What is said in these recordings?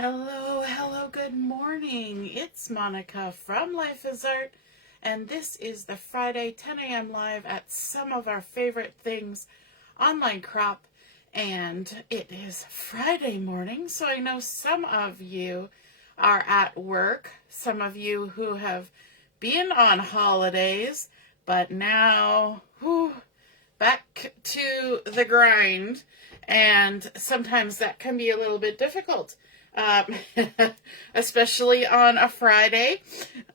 Hello, good morning. It's Monica from Life is Art, and this is the Friday 10 a.m. live at some of our favorite things online crop. And it is Friday morning, so I know some of you are at work, some of you who have been on holidays, but now, back to the grind, and sometimes that can be a little bit difficult. Um, Especially on a Friday.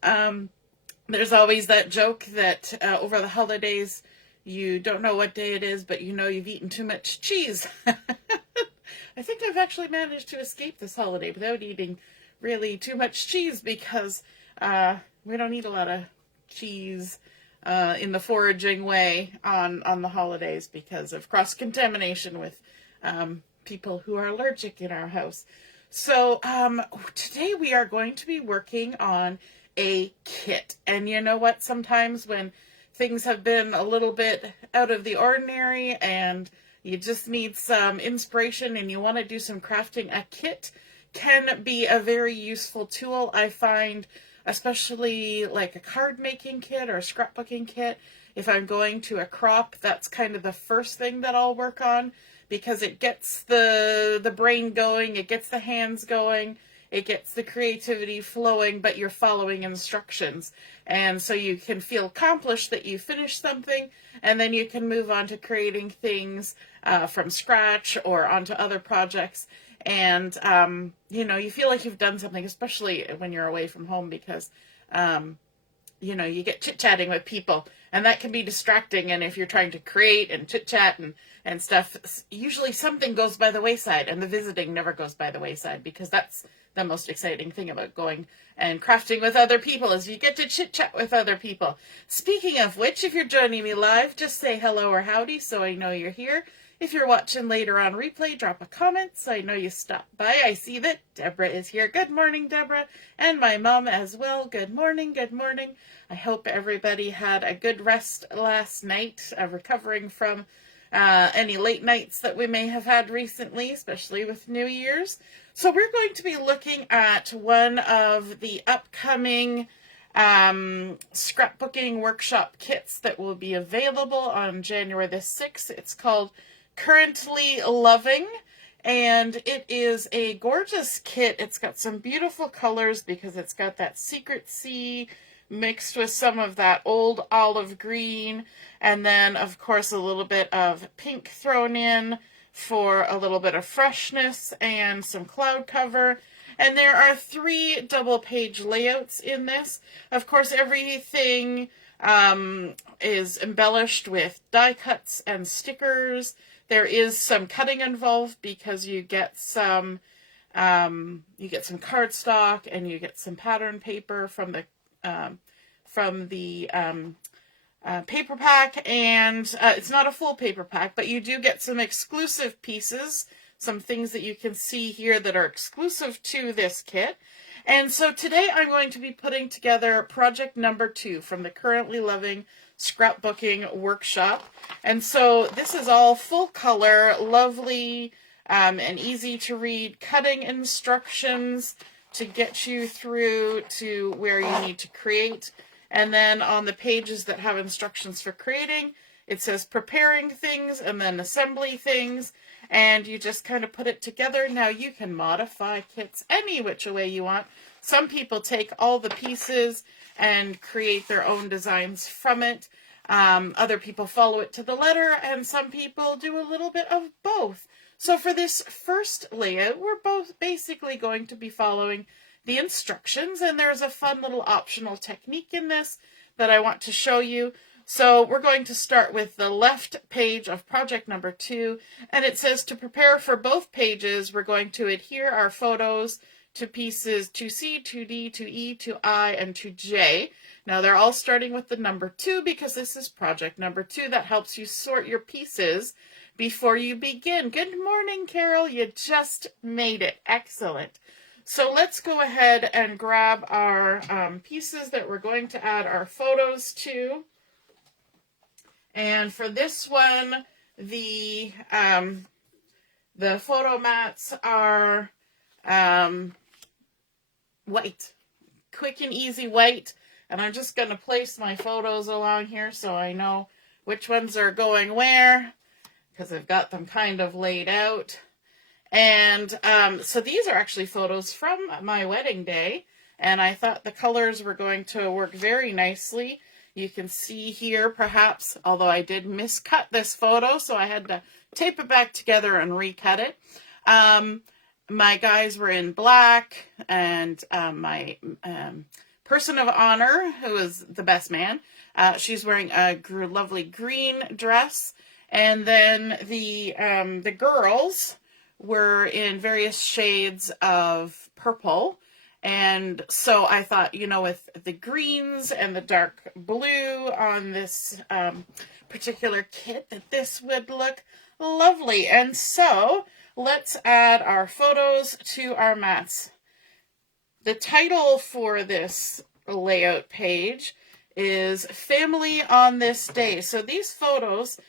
There's always that joke that over the holidays you don't know what day it is, but you know you've eaten too much cheese. I think I've actually managed to escape this holiday without eating really too much cheese because we don't eat a lot of cheese in the foraging way on the holidays because of cross-contamination with people who are allergic in our house. So today we are going to be working on a kit. And you know what? Sometimes when things have been a little bit out of the ordinary and you just need some inspiration and you want to do some crafting, a kit can be a very useful tool. I find, especially like a card making kit or a scrapbooking kit, if I'm going to a crop, that's kind of the first thing that I'll work on, because it gets the brain going, it gets the hands going, it gets the creativity flowing, but you're following instructions. And so you can feel accomplished that you finished something, and then you can move on to creating things from scratch or onto other projects. And, you feel like you've done something, especially when you're away from home, because you get chit-chatting with people, and that can be distracting. And if you're trying to create and chit-chat and stuff, usually something goes by the wayside, and the visiting never goes by the wayside, because that's the most exciting thing about going and crafting with other people, is you get to chit-chat with other people. Speaking of which, if you're joining me live, just say hello or howdy so I know you're here. If you're watching later on replay, drop a comment so I know you stopped by. I see that Deborah is here. Good morning, Deborah. And my mom as well. Good morning, good morning. I hope everybody had a good rest last night, recovering from any late nights that we may have had recently, especially with New Year's. So we're going to be looking at one of the upcoming scrapbooking workshop kits that will be available on January the 6th. It's called Currently Loving, and it is a gorgeous kit. It's got some beautiful colors because it's got that secret sea mixed with some of that old olive green, and then of course a little bit of pink thrown in for a little bit of freshness and some cloud cover. And there are 3 double page layouts in this. Of course, everything is embellished with die cuts and stickers. There is some cutting involved because you get some cardstock and you get some pattern paper from the paper pack, and it's not a full paper pack, but you do get some exclusive pieces, some things that you can see here that are exclusive to this kit. And so today I'm going to be putting together project number 2 from the Currently Loving Scrapbooking Workshop. And so this is all full color, lovely and easy to read cutting instructions to get you through to where you need to create. And then on the pages that have instructions for creating, it says preparing things and then assembly things, and you just kind of put it together. Now you can modify kits any which way you want. Some people take all the pieces and create their own designs from it. Other people follow it to the letter, and some people do a little bit of both. So for this first layout, we're both basically going to be following the instructions, and there's a fun little optional technique in this that I want to show you. So we're going to start with the left page of project number 2, and it says to prepare for both pages, we're going to adhere our photos to pieces 2C, 2D, 2E, 2I, and 2J. Now they're all starting with the number 2 because this is project number 2. That helps you sort your pieces before you begin. Good morning, Carol. You just made it. Excellent. So let's go ahead and grab our pieces that we're going to add our photos to. And for this one, the photo mats are white. Quick and easy white. And I'm just going to place my photos along here so I know which ones are going where, because I've got them kind of laid out. And so these are actually photos from my wedding day, and I thought the colors were going to work very nicely. You can see here, perhaps, although I did miscut this photo, so I had to tape it back together and recut it. My guys were in black, and my person of honor, who is the best man, she's wearing a lovely green dress. And then the girls were in various shades of purple. And so I thought, you know, with the greens and the dark blue on this particular kit, that this would look lovely. And so let's add our photos to our mats. The title for this layout page is Family on This Day. So these photos,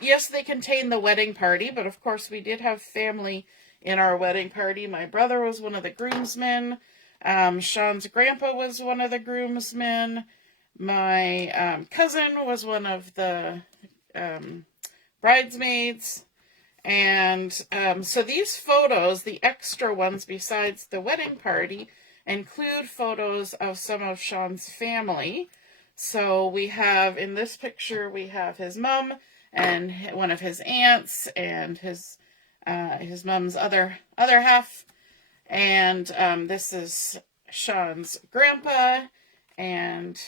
yes, they contain the wedding party, but of course we did have family in our wedding party. My brother was one of the groomsmen. Sean's grandpa was one of the groomsmen. My cousin was one of the bridesmaids. And so these photos, the extra ones besides the wedding party, include photos of some of Sean's family. So we have, in this picture, we have his mom and one of his aunts and his mom's other half. And this is Sean's grandpa and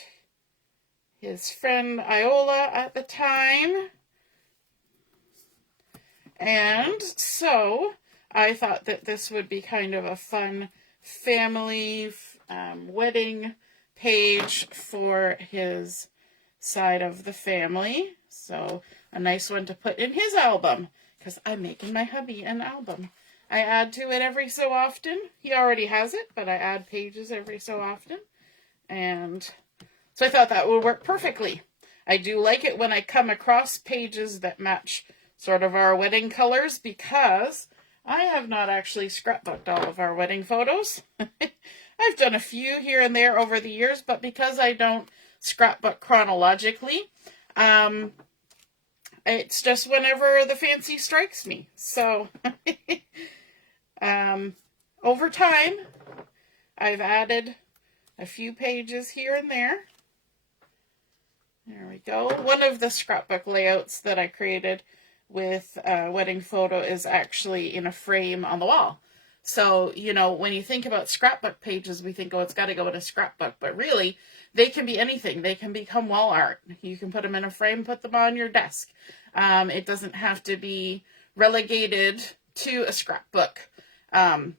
his friend Iola at the time. And so I thought that this would be kind of a fun family wedding page for his side of the family. So a nice one to put in his album, because I'm making my hubby an album. I add to it every so often. He already has it, but I add pages every so often. And so I thought that would work perfectly. I do like it when I come across pages that match sort of our wedding colors, because I have not actually scrapbooked all of our wedding photos. I've done a few here and there over the years, but because I don't scrapbook chronologically, it's just whenever the fancy strikes me. So over time, I've added a few pages here and there. There we go. One of the scrapbook layouts that I created with a wedding photo is actually in a frame on the wall. So, you know, when you think about scrapbook pages, we think, oh, it's got to go in a scrapbook. But really, they can be anything. They can become wall art. You can put them in a frame, put them on your desk. It doesn't have to be relegated to a scrapbook.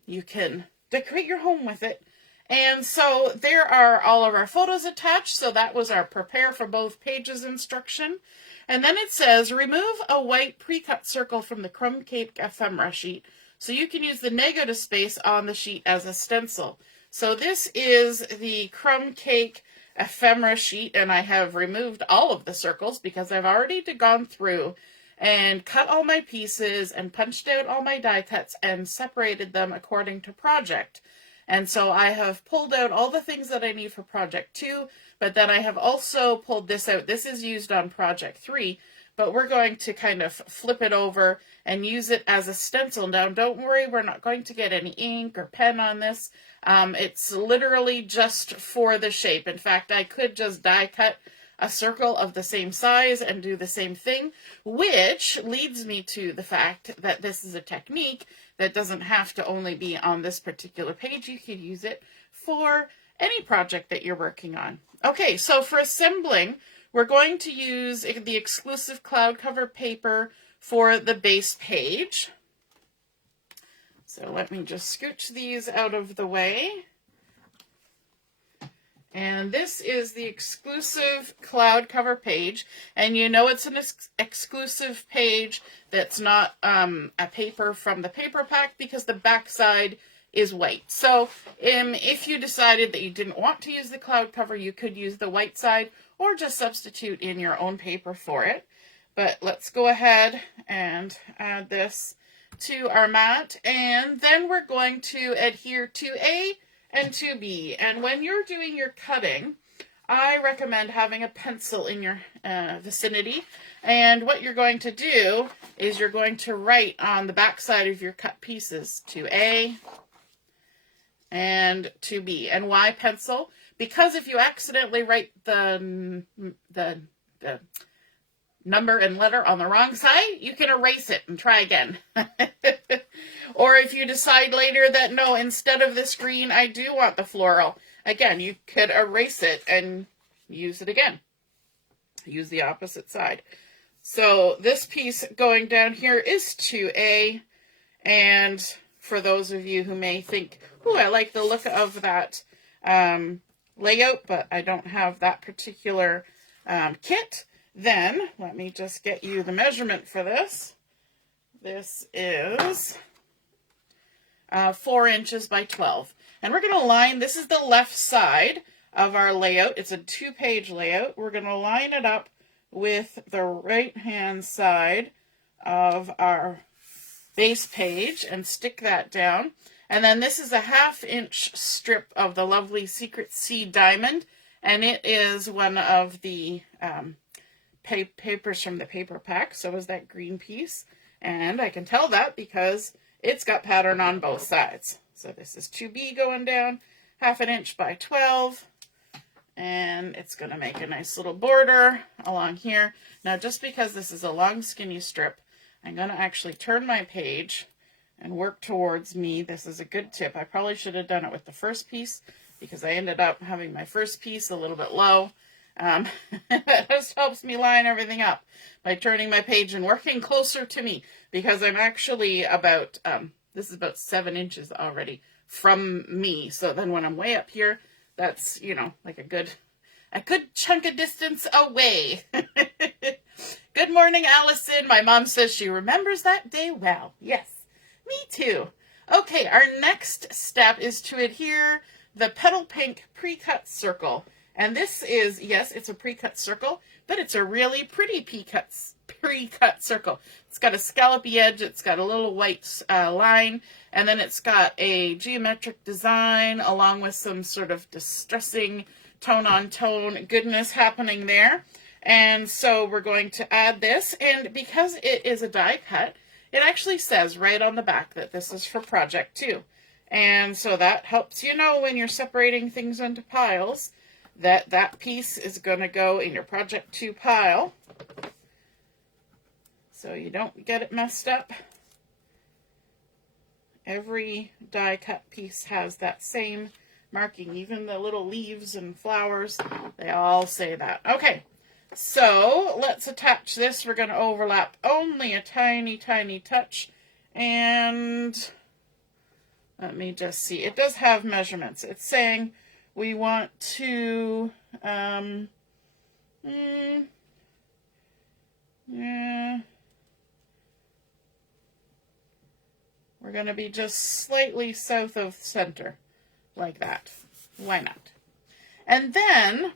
You can decorate your home with it. And so there are all of our photos attached. So that was our prepare for both pages instruction. And then it says, remove a white pre-cut circle from the crumb cake ephemera sheet so you can use the negative space on the sheet as a stencil. So this is the crumb cake ephemera sheet, and I have removed all of the circles because I've already gone through and cut all my pieces and punched out all my die cuts and separated them according to project. And so I have pulled out all the things that I need for project 2, but then I have also pulled this out. This is used on project 3, but we're going to kind of flip it over and use it as a stencil. Now, don't worry, we're not going to get any ink or pen on this. It's literally just for the shape. In fact, I could just die cut a circle of the same size and do the same thing, which leads me to the fact that this is a technique that doesn't have to only be on this particular page. You could use it for any project that you're working on. Okay, so for assembling, we're going to use the exclusive cloud cover paper for the base page. So let me just scooch these out of the way. And this is the exclusive cloud cover page. And you know it's an exclusive page that's not a paper from the paper pack because the back side is white. So if you decided that you didn't want to use the cloud cover, you could use the white side or just substitute in your own paper for it. But let's go ahead and add this. to our mat, and then we're going to adhere to A and to B. And when you're doing your cutting, I recommend having a pencil in your vicinity. And what you're going to do is you're going to write on the back side of your cut pieces to A and to B. And why pencil? Because if you accidentally write the number and letter on the wrong side, you can erase it and try again. Or if you decide later that, no, instead of this green, I do want the floral, again, you could erase it and use it again. Use the opposite side. So this piece going down here is 2A. And for those of you who may think, oh, I like the look of that layout, but I don't have that particular kit, then let me just get you the measurement for this. This is 4 inches by 12. And we're going to line, this is the left side of our layout. It's a 2-page layout. We're going to line it up with the right-hand side of our base page and stick that down. And then this is a 1/2-inch strip of the lovely Secret Sea diamond, and it is one of the papers from the paper pack. So is that green piece, and I can tell that because it's got pattern on both sides. So this is 2B going down, 1/2 inch by 12. And it's going to make a nice little border along here. Now, just because this is a long, skinny strip, I'm going to actually turn my page and work towards me. This is a good tip. I probably should have done it with the first piece because I ended up having my first piece a little bit low. That just helps me line everything up by turning my page and working closer to me, because I'm actually about, this is about 7 inches already from me. So then when I'm way up here, that's, you know, like a good chunk of distance away. Good morning, Allison. My mom says she remembers that day well. Yes, me too. Okay, our next step is to adhere the Petal Pink pre-cut circle. And this is, yes, it's a pre-cut circle, but it's a really pretty pre-cut circle. It's got a scallopy edge, it's got a little white line, and then it's got a geometric design along with some sort of distressing tone-on-tone goodness happening there. And so we're going to add this, and because it is a die cut, it actually says right on the back that this is for Project 2. And so that helps you know when you're separating things into piles that that piece is going to go in your Project 2 pile, so you don't get it messed up. Every die cut piece has that same marking, even the little leaves and flowers, they all say that. Okay, so let's attach this. We're going to overlap only a tiny, tiny touch, and let me just see. It does have measurements. It's saying we want to, we're going to be just slightly south of center, like that. Why not? And then,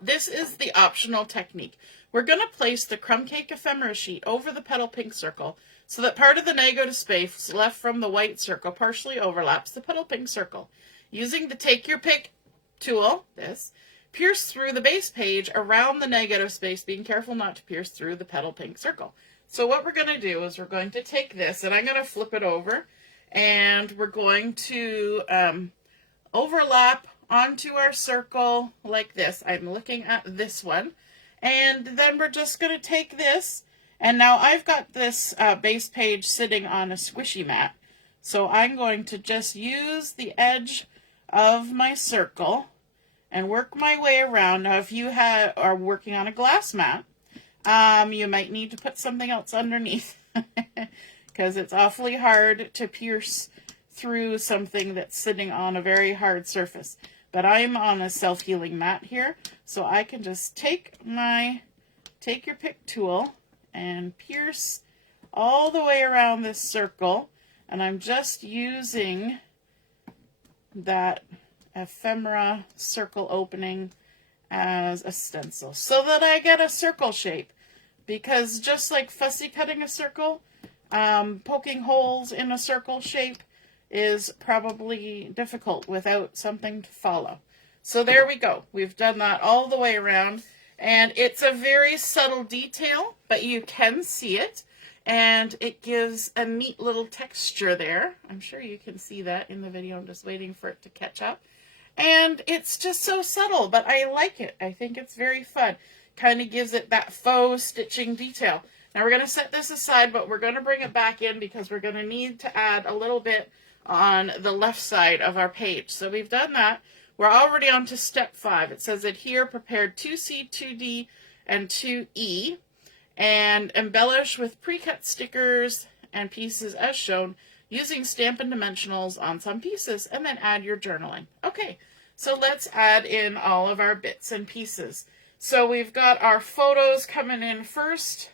this is the optional technique. We're going to place the crumb cake ephemera sheet over the petal pink circle so that part of the negative space left from the white circle partially overlaps the petal pink circle. Using the Take Your Pick tool, this, pierce through the base page around the negative space, being careful not to pierce through the petal pink circle. So what we're going to do is we're going to take this, and I'm going to flip it over, and we're going to overlap onto our circle like this. I'm looking at this one, and then we're just going to take this, and now I've got this base page sitting on a squishy mat, so I'm going to just use the edge of my circle and work my way around. Now, if you are working on a glass mat, you might need to put something else underneath because it's awfully hard to pierce through something that's sitting on a very hard surface. But I'm on a self-healing mat here, so I can just take my Take Your Pick tool and pierce all the way around this circle, and I'm just using that ephemera circle opening as a stencil so that I get a circle shape, because just like fussy cutting a circle, Poking holes in a circle shape is probably difficult without something to follow. So there we go. We've done that all the way around. And it's a very subtle detail, but you can see it. And it gives a neat little texture there. I'm sure you can see that in the video. I'm just waiting for it to catch up. And it's just so subtle, but I like it. I think it's very fun. Kind of gives it that faux stitching detail. Now we're going to set this aside, but we're going to bring it back in because we're going to need to add a little bit on the left side of our page. So we've done that. We're already on to step 5. It says adhere, prepared 2C, 2D, and 2E, and embellish with pre-cut stickers and pieces as shown using Stampin' Dimensionals on some pieces, and then add your journaling. Okay, so let's add in all of our bits and pieces. So we've got our photos coming in first,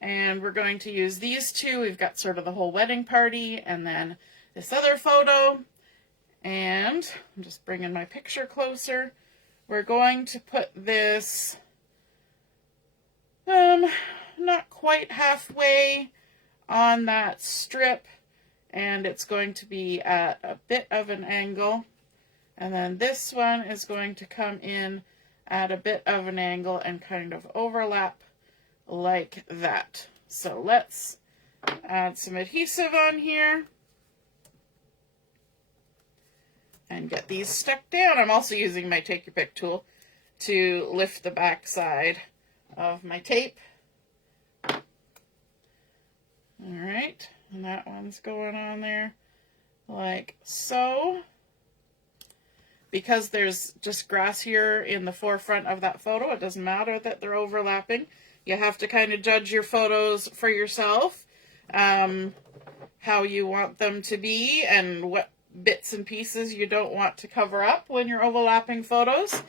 and we're going to use these two. We've got sort of the whole wedding party, and then this other photo. And I'm just bringing my picture closer. We're going to put this not quite halfway on that strip, and it's going to be at a bit of an angle. And then this one is going to come in at a bit of an angle and kind of overlap like that. So let's add some adhesive on here and get these stuck down. I'm also using my Take Your Pick tool to lift the back side of my tape. Alright, and that one's going on there like so. Because there's just grass here in the forefront of that photo, it doesn't matter that they're overlapping. You have to kind of judge your photos for yourself, how you want them to be and what bits and pieces you don't want to cover up when you're overlapping photos.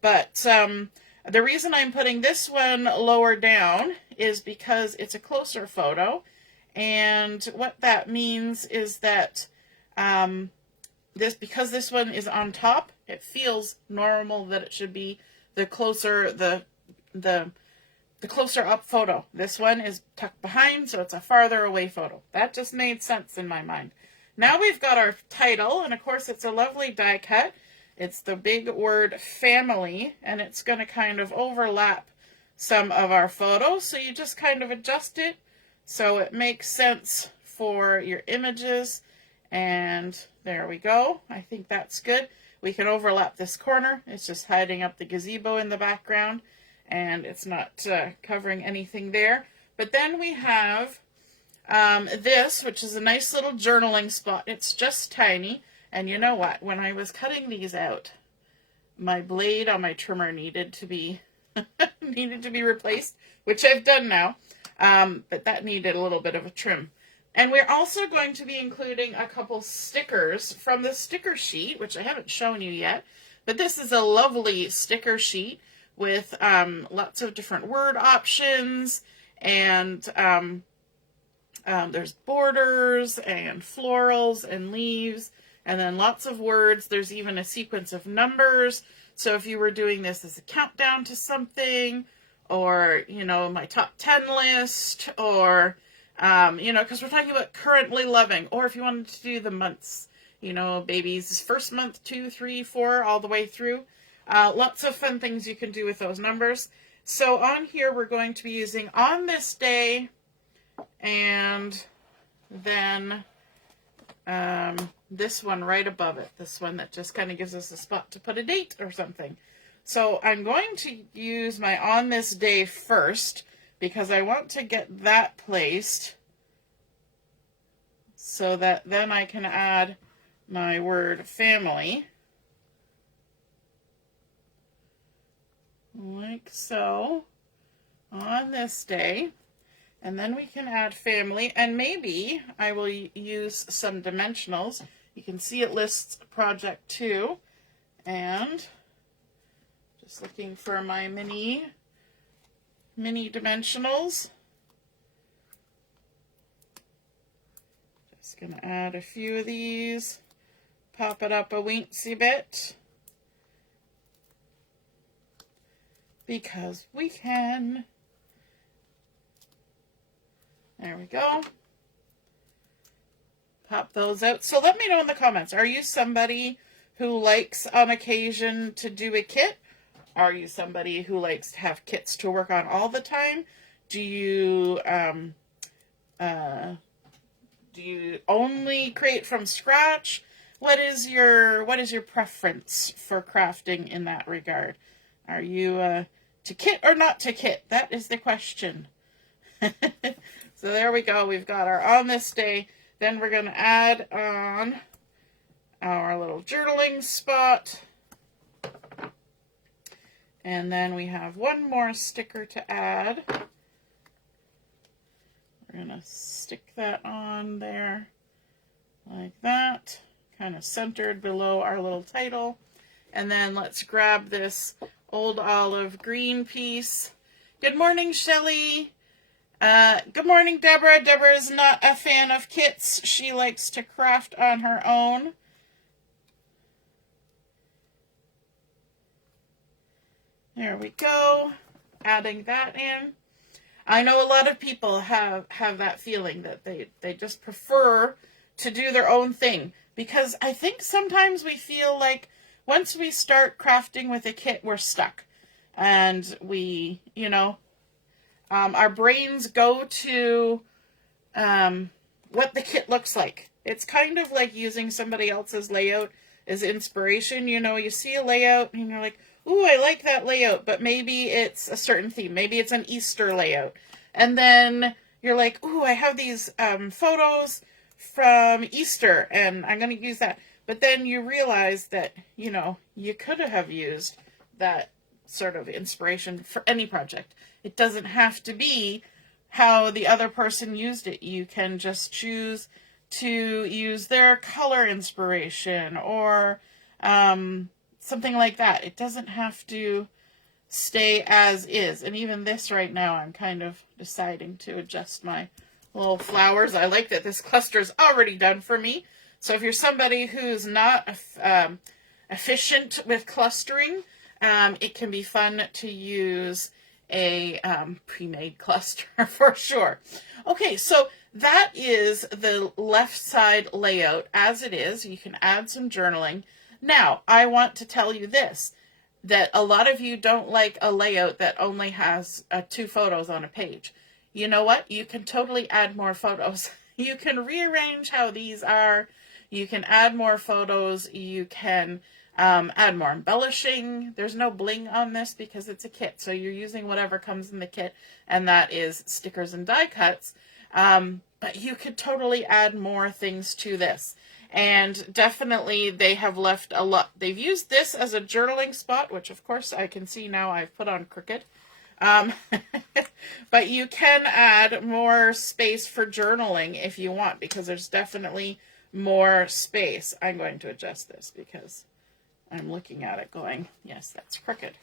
But the reason I'm putting this one lower down is because it's a closer photo, and what that means is that because this one is on top, it feels normal that it should be the closer the closer up photo. This one is tucked behind, so it's a farther away photo. That just made sense in my mind. Now we've got our title, and of course it's a lovely die cut. It's the big word family, and it's going to kind of overlap some of our photos, so you just kind of adjust it so it makes sense for your images. And there we go. I think that's good. We can overlap this corner. It's just hiding up the gazebo in the background, and it's not covering anything there. But then we have this, which is a nice little journaling spot. It's just tiny. And you know what? When I was cutting these out, my blade on my trimmer needed to be replaced, which I've done now. But that needed a little bit of a trim. And we're also going to be including a couple stickers from the sticker sheet, which I haven't shown you yet. But this is a lovely sticker sheet with lots of different word options, and there's borders and florals and leaves, and then lots of words. There's even a sequence of numbers. So if you were doing this as a countdown to something, or, you know, my top 10 list, or, you know, because we're talking about currently loving, or if you wanted to do the months, you know, baby's first month, 2, 3, 4, all the way through. Lots of fun things you can do with those numbers. So on here, we're going to be using on this day, and then this one right above it, this one that just kind of gives us a spot to put a date or something. So I'm going to use my on this day first, because I want to get that placed so that then I can add my word family, like so, on this day. And then we can add family, and maybe I will use some dimensionals. You can see it lists project 2, and just looking for my mini dimensionals. Just going to add a few of these, pop it up a weensy bit, because we can. There we go. pop those out. So let me know in the comments. Are you somebody who likes on occasion to do a kit? Are you somebody who likes to have kits to work on all the time? Do you only create from scratch? What is your preference for crafting in that regard? Are you to kit or not to kit? That is the question. So there we go. We've got our on this day. Then we're going to add on our little journaling spot. And then we have one more sticker to add. We're going to stick that on there like that, kind of centered below our little title. And then let's grab this old olive green piece. Good morning, Shelley. Good morning, Deborah. Deborah is not a fan of kits. She likes to craft on her own. There we go. Adding that in. I know a lot of people have that feeling that they just prefer to do their own thing, because I think sometimes we feel like once we start crafting with a kit, we're stuck. And we, our brains go to what the kit looks like. It's kind of like using somebody else's layout as inspiration. You see a layout and you're like, ooh, I like that layout, but maybe it's a certain theme. Maybe it's an Easter layout. And then you're like, ooh, I have these photos from Easter, and I'm going to use that. But then you realize that, you could have used that sort of inspiration for any project. It doesn't have to be how the other person used it. You can just choose to use their color inspiration or something like that. It doesn't have to stay as is. And even this right now, I'm kind of deciding to adjust my little flowers. I like that this cluster is already done for me. So if you're somebody who's not efficient with clustering, it can be fun to use a pre-made cluster for sure. Okay, so that is the left side layout as it is. You can add some journaling. Now, I want to tell you this, that a lot of you don't like a layout that only has 2 photos on a page. You know what? You can totally add more photos. You can rearrange how these are. You can add more photos. You can add more embellishing. There's no bling on this because it's a kit. So you're using whatever comes in the kit, and that is stickers and die cuts. But you could totally add more things to this. And definitely they have left a lot. They've used this as a journaling spot, which of course I can see now I've put on crooked. But you can add more space for journaling if you want, because there's definitely more space. I'm going to adjust this because I'm looking at it going, yes, that's crooked.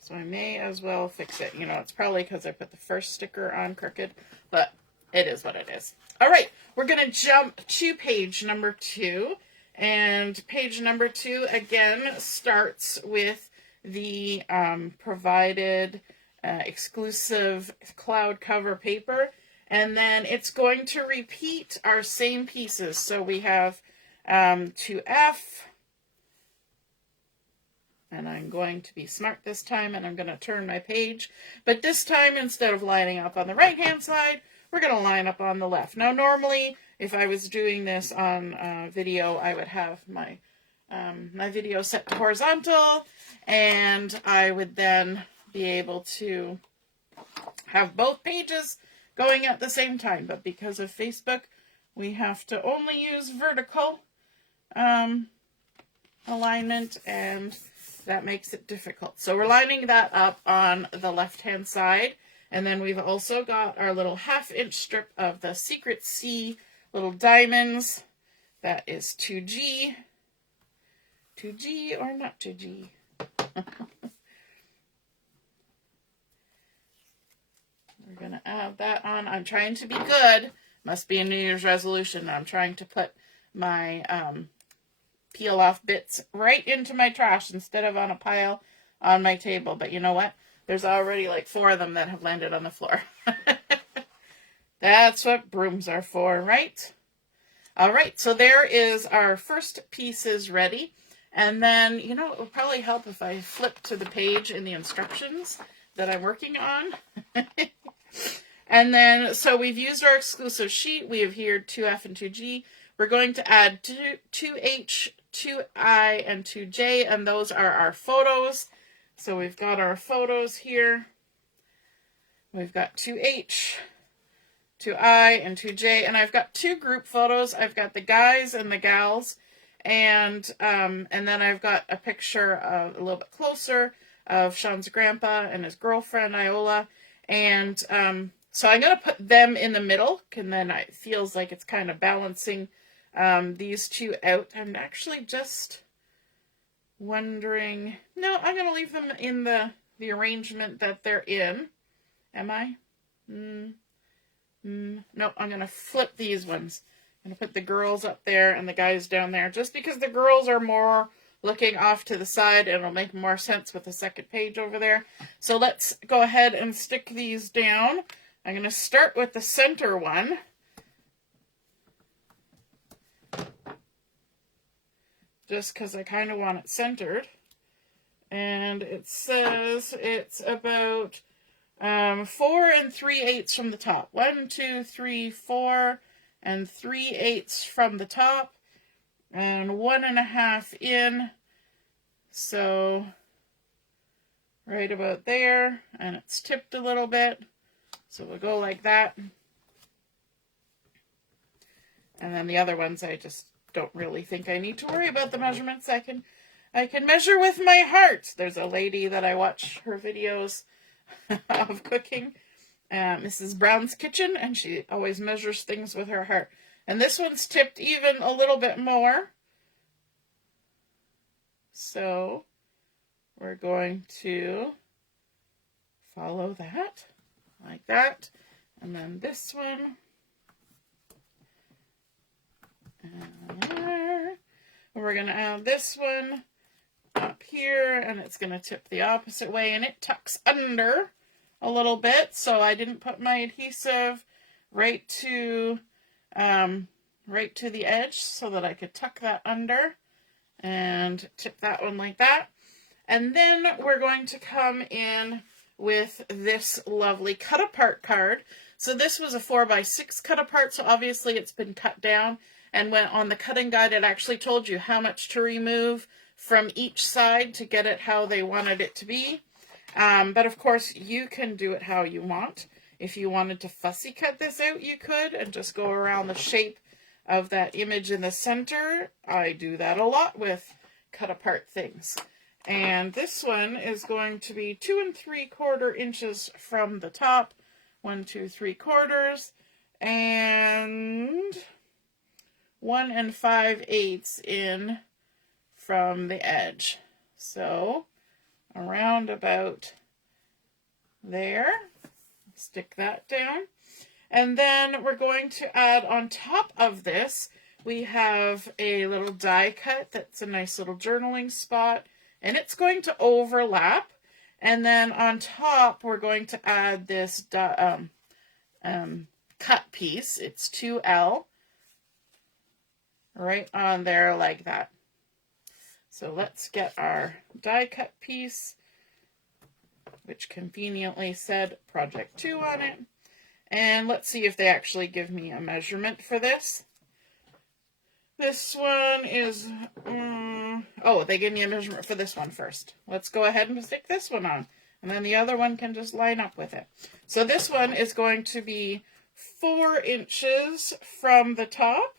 So I may as well fix it. It's probably because I put the first sticker on crooked, but it is what it is. All right, we're going to jump to page number 2. And page number 2, again, starts with the provided exclusive cloud cover paper. And then it's going to repeat our same pieces. So we have 2F. And I'm going to be smart this time, and I'm going to turn my page. But this time, instead of lining up on the right-hand side, we're going to line up on the left. Now, normally, if I was doing this on video, I would have my my video set to horizontal, and I would then be able to have both pages going at the same time. But because of Facebook, we have to only use vertical alignment, and that makes it difficult. So we're lining that up on the left-hand side. And then we've also got our little 1/2-inch strip of the Secret C little diamonds. That is 2G. 2G or not 2G? We're going to add that on. I'm trying to be good. Must be a New Year's resolution. I'm trying to put my peel off bits right into my trash instead of on a pile on my table. But you know what? There's already like 4 of them that have landed on the floor. That's what brooms are for, right? All right, so there is our first pieces ready. And then, you know, it would probably help if I flip to the page in the instructions that I'm working on. And then, so we've used our exclusive sheet. We have here 2F and 2G. We're going to add 2H, 2I, and 2J, and those are our photos. So we've got our photos here. We've got 2H, 2I, and 2J, and I've got two group photos. I've got the guys and the gals, and then I've got a picture of a little bit closer of Sean's grandpa and his girlfriend Iola, and so I'm going to put them in the middle, and then it feels like it's kind of balancing these two out. I'm actually just wondering, no, I'm going to leave them in the arrangement that they're in. Am I? No, I'm going to flip these ones. I'm going to put the girls up there and the guys down there, just because the girls are more looking off to the side, and it'll make more sense with the second page over there. So let's go ahead and stick these down. I'm going to start with the center one. Just because I kind of want it centered. And it says it's about 4 3/8 from the top. 1, 2, 3, 4 3/8 from the top. And 1.5 in. So right about there. And it's tipped a little bit. So we'll go like that. And then the other ones, I just don't really think I need to worry about the measurements. I can measure with my heart. There's a lady that I watch her videos of cooking, Mrs. Brown's Kitchen, and she always measures things with her heart. And this one's tipped even a little bit more. So we're going to follow that. Like that. And then this one. And we're going to add this one up here, and it's going to tip the opposite way, and it tucks under a little bit, so I didn't put my adhesive right to the edge so that I could tuck that under and tip that one like that. And then we're going to come in with this lovely cut apart card. So this was a 4x6 cut apart, so obviously it's been cut down, and when on the cutting guide it actually told you how much to remove from each side to get it how they wanted it to be. But of course you can do it how you want. If you wanted to fussy cut this out, you could, and just go around the shape of that image in the center. I do that a lot with cut apart things. And this one is going to be 2 3/4 inches from the top, 1 2 3/4, and 1 5/8 in from the edge. So around about there, stick that down. And then we're going to add on top of this, we have a little die cut that's a nice little journaling spot. And it's going to overlap. And then on top, we're going to add this cut piece. It's 2L. Right on there like that. So let's get our die cut piece, which conveniently said Project 2 on it. And let's see if they actually give me a measurement for this. This one is, oh, they gave me a measurement for this one first. Let's go ahead and stick this one on. And then the other one can just line up with it. So this one is going to be 4 inches from the top.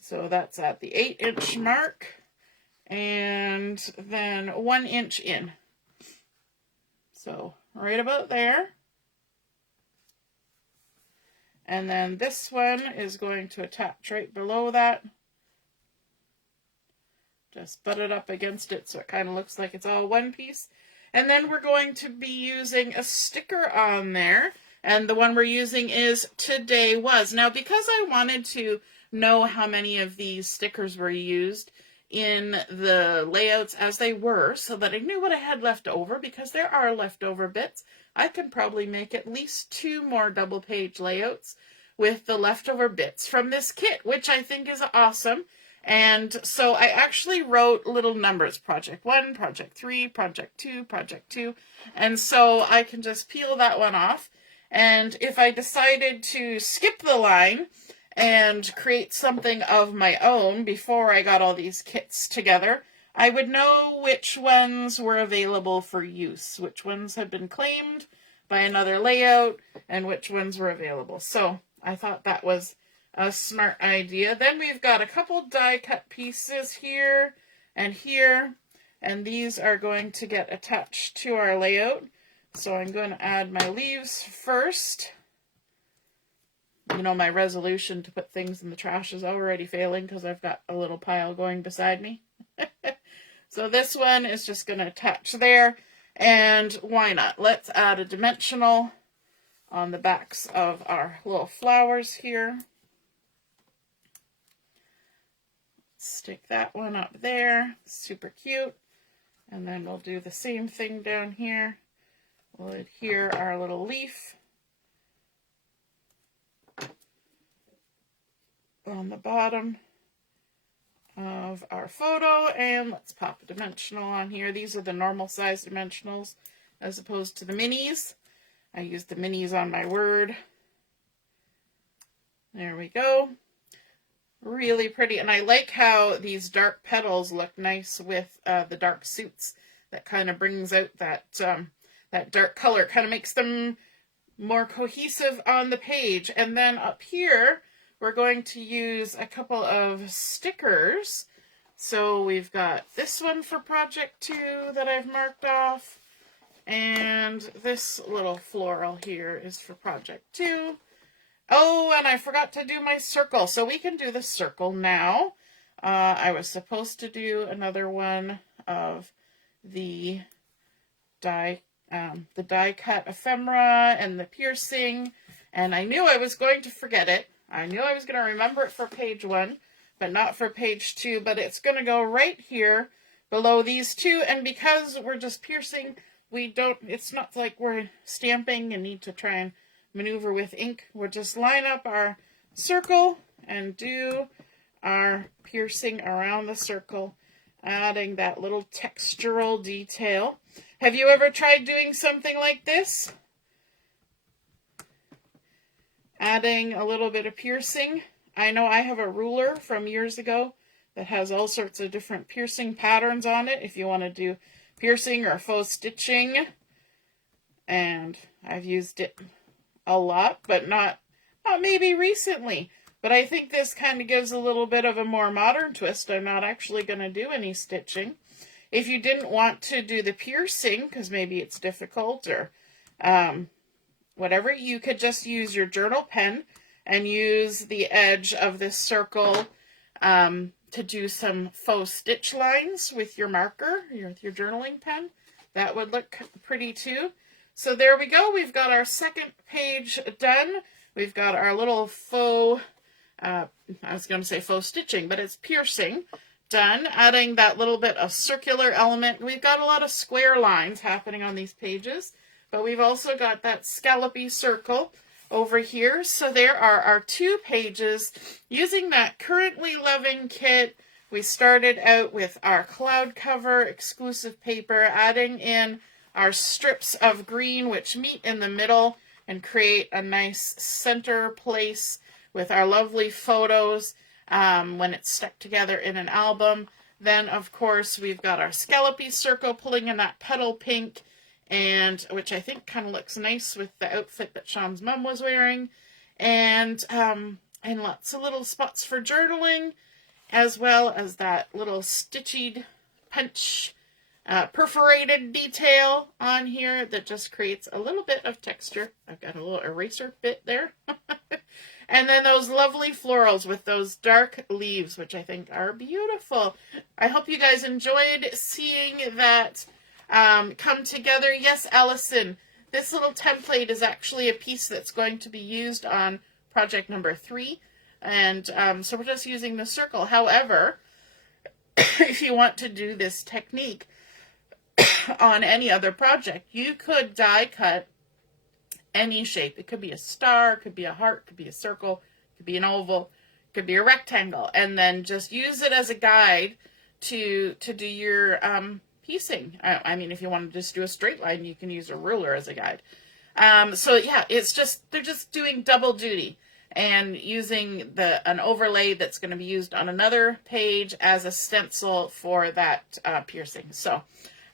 So that's at the 8-inch mark. And then 1 inch in. So right about there. And then this one is going to attach right below that. Just butt it up against it so it kind of looks like it's all one piece. And then we're going to be using a sticker on there. And the one we're using is Today Was. Now, because I wanted to know how many of these stickers were used in the layouts as they were, so that I knew what I had left over, because there are leftover bits, I could probably make at least 2 more double page layouts with the leftover bits from this kit, which I think is awesome. And so I actually wrote little numbers, project 1, project 3, project 2, project 2. And so I can just peel that one off. And if I decided to skip the line and create something of my own before I got all these kits together, I would know which ones were available for use, which ones had been claimed by another layout, and which ones were available. So I thought that was a smart idea. Then we've got a couple die cut pieces here and here, and these are going to get attached to our layout. So I'm going to add my leaves first. You know, my resolution to put things in the trash is already failing because I've got a little pile going beside me. So this one is just going to attach there. And why not? Let's add a dimensional on the backs of our little flowers here. Stick that one up there. Super cute. And then we'll do the same thing down here. We'll adhere our little leaf on the bottom of our photo, and let's pop a dimensional on here. These are the normal size dimensionals as opposed to the minis. I use the minis on my Word. There we go. Really pretty, and I like how these dark petals look nice with the dark suits. That kind of brings out that that dark color, kind of makes them more cohesive on the page. And then up here, we're going to use a couple of stickers. So we've got this one for project 2 that I've marked off. And this little floral here is for project 2. Oh, and I forgot to do my circle. So we can do the circle now. I was supposed to do another one of the die cut ephemera and the piercing. And I knew I was going to forget it. I knew I was going to remember it for page 1, but not for page 2. But it's going to go right here below these two. And because we're just piercing, it's not like we're stamping and need to try and maneuver with ink. We'll just line up our circle and do our piercing around the circle, adding that little textural detail. Have you ever tried doing something like this? Adding a little bit of piercing. I know I have a ruler from years ago that has all sorts of different piercing patterns on it if you want to do piercing or faux stitching. And I've used it a lot, but not maybe recently. But I think this kind of gives a little bit of a more modern twist. I'm not actually going to do any stitching. If you didn't want to do the piercing, because maybe it's difficult or whatever, you could just use your journal pen and use the edge of this circle to do some faux stitch lines with your marker, your journaling pen. That would look pretty too. So there we go. We've got our second page done. We've got our little faux, I was going to say faux stitching, but it's piercing done. Adding that little bit of circular element. We've got a lot of square lines happening on these pages, but we've also got that scallopy circle over here. So there are our 2 pages using that Currently Loving kit. We started out with our cloud cover exclusive paper, adding in our strips of green which meet in the middle and create a nice center place with our lovely photos when it's stuck together in an album. Then, of course, we've got our scallopy circle pulling in that petal pink, and which I think kind of looks nice with the outfit that Sean's mom was wearing. And lots of little spots for journaling, as well as that little stitched punch perforated detail on here that just creates a little bit of texture. I've got a little eraser bit there. And then those lovely florals with those dark leaves, which I think are beautiful. I hope you guys enjoyed seeing that come together. Yes, Allison, this little template is actually a piece that's going to be used on project number 3. And so we're just using the circle. However, if you want to do this technique on any other project, you could die cut any shape. It could be a star, it could be a heart, it could be a circle, it could be an oval, it could be a rectangle, and then just use it as a guide to do your piecing. I mean, if you want to just do a straight line, you can use a ruler as a guide. So yeah, they're just doing double duty and using an overlay that's going to be used on another page as a stencil for that piercing. So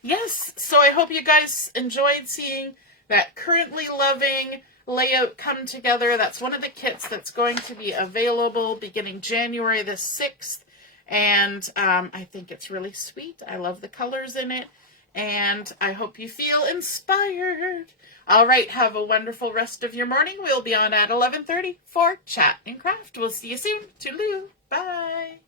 yes, so I hope you guys enjoyed seeing that Currently Loving layout come together. That's one of the kits that's going to be available beginning January the 6th. And I think it's really sweet. I love the colors in it. And I hope you feel inspired. All right, have a wonderful rest of your morning. We'll be on at 11:30 for Chat and Craft. We'll see you soon. Toodaloo. Bye.